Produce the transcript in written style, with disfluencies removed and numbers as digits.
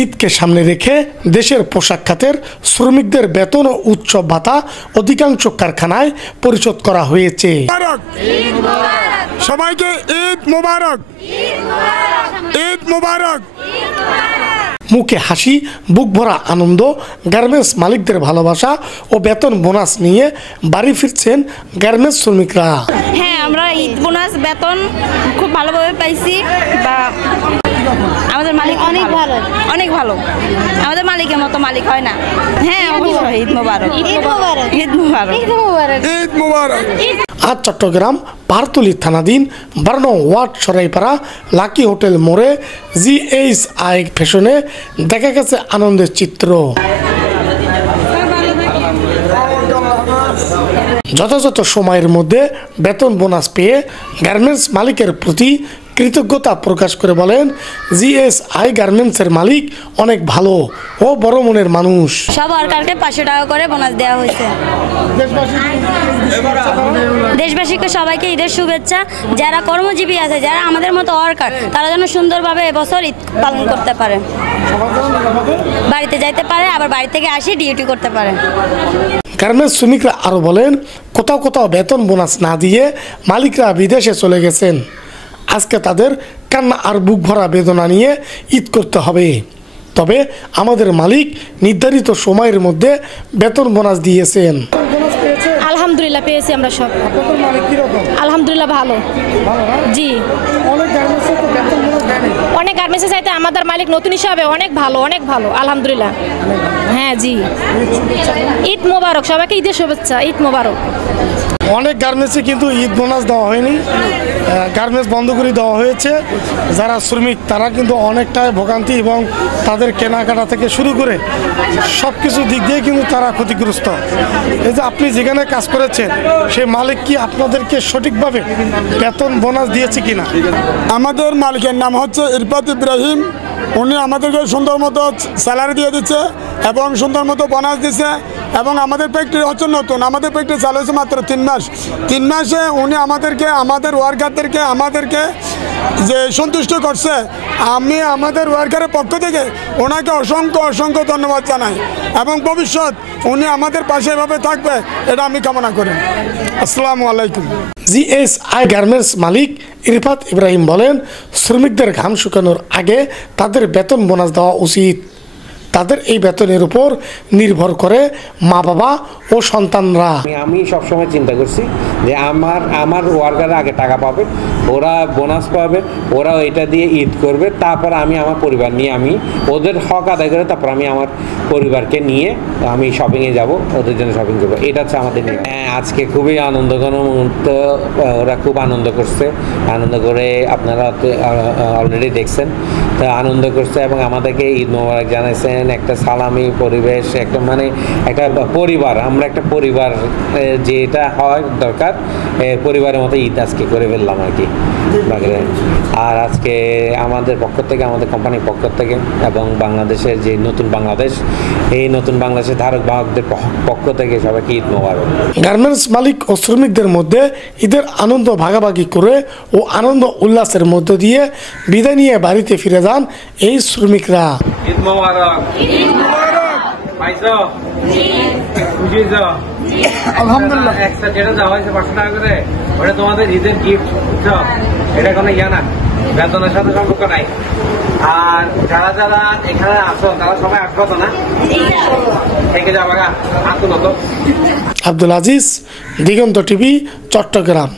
ঈদকে সামনে রেখে দেশের পোশাক খাতের শ্রমিকদের বেতন ও উৎসব ভাতা অধিকাংশ কারখানায় পরিশোধ করা হয়েছে। সবাইকে ঈদ মোবারক, ঈদ মোবারক। মুখে হাসি, বুক ভরা আনন্দ, গার্মেন্টস মালিকদের ভালোবাসা ও বেতন বোনাস নিয়ে বাড়ি ফিরছেন গার্মেন্টস শ্রমিকরা। হ্যাঁ, আমরা ঈদ বোনাস বেতন খুব ভালোভাবে পাইছি। বা আমাদের মালিক অনেক ভালো, অনেক ভালো। আমাদের মালিকের মতো মালিক হয় না। হ্যাঁ, অবশ্যই ঈদ মোবারক, ঈদ মোবারক, ঈদ মোবারক, ঈদ মোবারক, ঈদ মোবারক। আজ চট্টগ্রাম পারতুলি থানাধীন 12 নং ওয়ার্ড সরাইপাড়া লাকি হোটেল মোড়ে GHI ফ্যাশনে দেখা গেছে আনন্দের চিত্র। যথাযথ সময়ের মধ্যে বেতন বোনাস পেয়ে গার্মেন্টস মালিকের প্রতি কৃতজ্ঞতা প্রকাশ করে বলেন, GHI গার্মেন্টসের মালিক অনেক ভালো ও বড় মনের মানুষ। সব ওয়ার্কারকে 500 টাকা করে বোনাস দেওয়া হয়েছে। দেশবাসীকে সবাইকে ঈদের শুভেচ্ছা। যারা কর্মজীবী আছে, যারা আমাদের মতো ওয়ার্কার, তারা যেন সুন্দরভাবে এবছর ঈদ পালন করতে পারে, বাড়িতে যাইতে পারে, আবার বাড়ি থেকে আসি ডিউটি করতে পারে। গার্মেন্টস শ্রমিকরা আরও বলেন, কোথাও কোথাও বেতন বোনাস না দিয়ে মালিকরা বিদেশে চলে গেছেন। আজকে তাদের কান্না আর বুক ভরা বেদনা নিয়ে ঈদ করতে হবে। তবে আমাদের মালিক নির্ধারিত সময়ের মধ্যে বেতন বোনাস দিয়েছেন। আলহামদুলিল্লাহ পেয়েছি আমরা সব। আলহামদুলিল্লাহ ভালো। জি, অনেক গার্মেন্টসে চাইতে আমাদের মালিক নতুন হিসাবে অনেক ভালো, অনেক ভালো। আলহামদুলিল্লাহ। হ্যাঁ জি, ঈদ মোবারক, সবাইকে ঈদের শুভেচ্ছা, ঈদ মোবারক। অনেক গার্মেন্টসে কিন্তু ঈদ বোনাস দেওয়া হয়নি, গার্মেন্টস বন্ধ করে দেওয়া হয়েছে। যারা শ্রমিক তারা কিন্তু অনেকটাই ভোগান্তি এবং তাদের কেনাকাটা থেকে শুরু করে সব কিছু দিক দিয়ে কিন্তু তারা ক্ষতিগ্রস্ত। এই যে আপনি যেখানে কাজ করেছেন সেই মালিক কি আপনাদেরকে সঠিকভাবে বেতন বোনাস দিয়েছে কিনা? আমাদের মালিকের নাম হচ্ছে ইরফাত ইব্রাহিম। উনি আমাদেরকে সুন্দর মতো স্যালারি দিয়ে দিচ্ছে এবং সুন্দর মতো বোনাস দিচ্ছে। এবং আমাদের ফ্যাক্টরি হচ্ছে নতুন, আমাদের ফ্যাক্টরি চালু হয়েছে মাত্র 3 মাস। 3 মাসে উনি আমাদেরকে, আমাদের ওয়ার্কারদেরকে আমাদেরকে যে সন্তুষ্ট করছে, আমি আমাদের ওয়ার্কারের পক্ষ থেকে ওনাকে অসংখ্য অসংখ্য ধন্যবাদ জানাই। এবং ভবিষ্যৎ উনি আমাদের পাশে এভাবে থাকবে, এটা আমি কামনা করি। আসসালামু আলাইকুম। GHI গার্মেন্টস মালিক ইরফাত ইব্রাহিম বলেন, শ্রমিকদের ঘাম শুকানোর আগে তাদের বেতন বোনাস দেওয়া উচিত। তাদের এই বেতনের উপর নির্ভর করে মা বাবা ও সন্তানরা। আমি সবসময় চিন্তা করছি যে আমার ওয়ার্কাররা আগে টাকা পাবে, ওরা বোনাস পাবে, ওরা এটা দিয়ে ঈদ করবে, তারপর আমি আমার পরিবার নিয়ে আমি ওদের হক আদায় করে তারপর আমি আমার পরিবারকে নিয়ে আমি শপিংয়ে যাব, ওদের জন্য শপিং করবো। এটা হচ্ছে আমাদের নিয়ে। আজকে খুবই আনন্দঘন মুহূর্ত, ওরা খুব আনন্দ করছে। আনন্দ করে আপনারা অলরেডি দেখছেন, তো আনন্দ করছে এবং আমাদেরকে ঈদ মোবারক জানাইছেন। একটা সালামি পরিবেশ, একটা মানে একটা পরিবার, আমরা একটা পরিবার যেটা হয় দরকার, পরিবারের মতো ঈদ আজকে করে ফেললাম আর কি। আর আজকে আমাদের পক্ষ থেকে, আমাদের কোম্পানির পক্ষ থেকে এবং বাংলাদেশের যে নতুন বাংলাদেশ, এই নতুন বাংলাদেশের ধারক বাহকদের পক্ষ থেকে সবাইকে ঈদ মোবারক। গার্মেন্টস মালিক ও শ্রমিকদের মধ্যে ঈদের আনন্দ ভাগাভাগি করে ও আনন্দ উল্লাসের মধ্য দিয়ে বিদায় নিয়ে বাড়িতে ফিরে যান এই শ্রমিকরা। ঈদ মোবারক। আলহামদুলিল্লাহ। একটা যেটা দেওয়া হয়েছে 500 টাকা করে, ওটা তোমাদের ঈদের গিফট, বুঝছো? এটা কোনো ইয়া না, বেতনের সাথে সম্পর্ক নাই। আর যারা যারা এখানে আসো তারা সবাই আসবো তো না, থেকে যাবা আসো না তো। আব্দুল আজিজ, দিগন্ত টিভি, চট্টগ্রাম।